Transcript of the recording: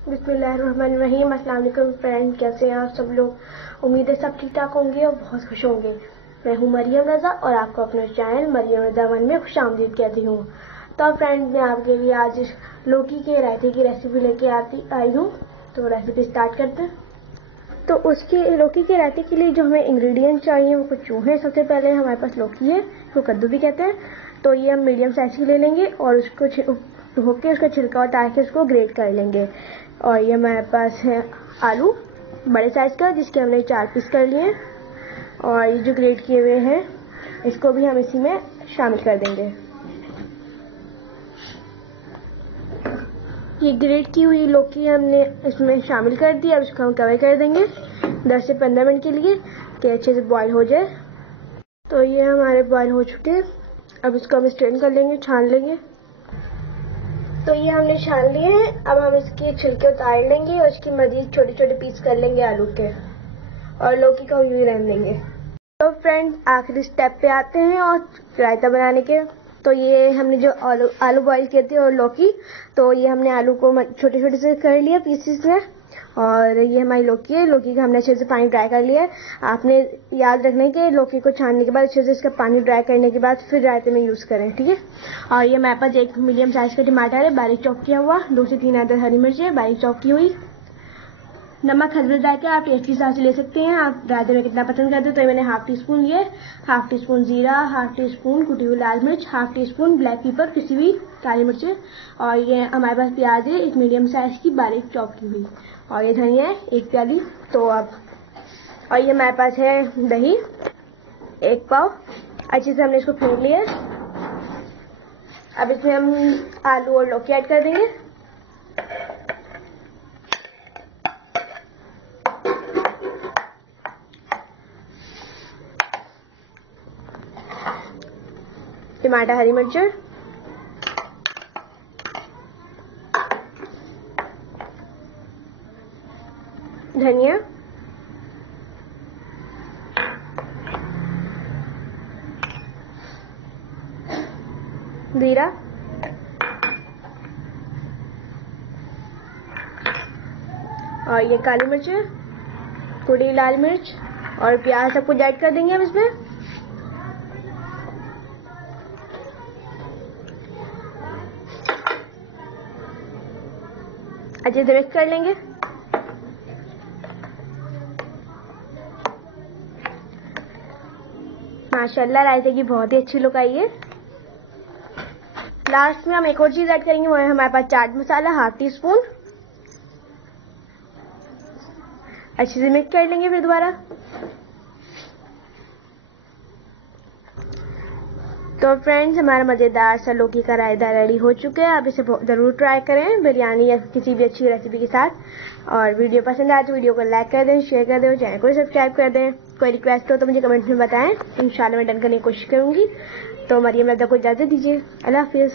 बिस्मिल्लाहिर्रहमानिर्रहीम। अस्सलाम वालेकुम फ्रेंड, कैसे हैं आप सब लोग? उम्मीद है सब ठीक ठाक होंगे और बहुत खुश होंगे। मैं हूं मरियम रजा और आपको अपने चैनल मरियम रजा वन में खुशामदीद कहती हूँ। तो फ्रेंड, मैं आपके लिए आज लौकी के रायते की रेसिपी लेके आई हूँ। तो रेसिपी स्टार्ट करते हैं। तो उसके लौकी के रायते के लिए जो हमें इंग्रेडिएंट चाहिए वो कुछ यूँ है। सबसे पहले हमारे पास लौकी है, उसको कद्दू भी कहते हैं। तो ये हम मीडियम साइज की ले लेंगे और उसको धो के उसका छिलका उतार के उसको ग्रेट कर लेंगे। और ये हमारे पास है आलू बड़े साइज का, जिसके हमने 4 पीस कर लिए। और ये जो ग्रेट किए हुए हैं इसको भी हम इसी में शामिल कर देंगे। ये ग्रेट की हुई लौकी हमने इसमें शामिल कर दी। अब इसको हम कवर कर देंगे 10 से 15 मिनट के लिए कि अच्छे से बॉईल हो जाए। तो ये हमारे बॉईल हो चुके हैं। अब इसको हम स्ट्रेन कर लेंगे, छान लेंगे। तो ये हमने छान लिए हैं। अब हम इसके छिलके उतार लेंगे और इसकी मजीद छोटे छोटे पीस कर लेंगे आलू के, और लौकी को यूं ही रहने देंगे। तो फ्रेंड्स, आखिरी स्टेप पे आते हैं और रायता बनाने के। तो ये हमने जो आलू बॉईल किए थे और लौकी, तो ये हमने आलू को छोटे छोटे से कर लिया पीसेस में। और ये हमारी लौकी है। लौकी का हमने अच्छे से पानी ड्राई कर लिया है। आपने याद रखना है कि लौकी को छानने के बाद अच्छे से इसका पानी ड्राई करने के बाद फिर रायते में यूज़ करें, ठीक है। और ये हमारे पास एक मीडियम साइज का टमाटर है, बारीक चॉप किया हुआ। 2 से 3 अदर हरी मिर्च है, बारीक चॉप की हुई। नमक हस्बे जायका आप टेस्ट के हिसाब से ले सकते हैं। आप रायते में कितना पसंद करते हो। तो मैंने ½ टीस्पून लिए, ½ टीस्पून जीरा, ½ टीस्पून कुटी हुई लाल मिर्च, ½ टीस्पून ब्लैक पेपर पिसी हुई काली मिर्चें। और ये हमारे पास प्याज है एक मीडियम साइज की बारीक चॉप की हुई। और ये धनिया है 1 प्याली। तो अब और ये हमारे पास है दही 1 पाव। अच्छे से हमने इसको फेंट लिया। अब इसमें हम आलू और लौकी ऐड कर देंगे। टमाटर, हरी मिर्च, धनिया, जीरा, और ये काली मिर्च, कुटी लाल मिर्च और प्याज सबको ऐड कर देंगे हम इसमें। अच्छे से मिक्स कर लेंगे। माशाल्लाह, रायते की बहुत ही अच्छी लुक आई है। लास्ट में हम एक और चीज ऐड करेंगे, वो है हमारे पास चाट मसाला ½ टीस्पून। अच्छे से मिक्स कर लेंगे फिर दोबारा। तो फ्रेंड्स, हमारा मज़ेदार सा लौकी का रायता रेडी हो चुका है। आप इसे ज़रूर ट्राई करें बिरयानी या किसी भी अच्छी रेसिपी के साथ। और वीडियो पसंद आए तो वीडियो को लाइक कर दें, शेयर कर दें, चैनल को सब्सक्राइब कर दें। कोई रिक्वेस्ट हो तो मुझे कमेंट में बताएं, इंशाल्लाह मैं डन करने की कोशिश करूँगी। तो मरियम रजा को इजाज़त दीजिए। अल्लाह हाफिज़।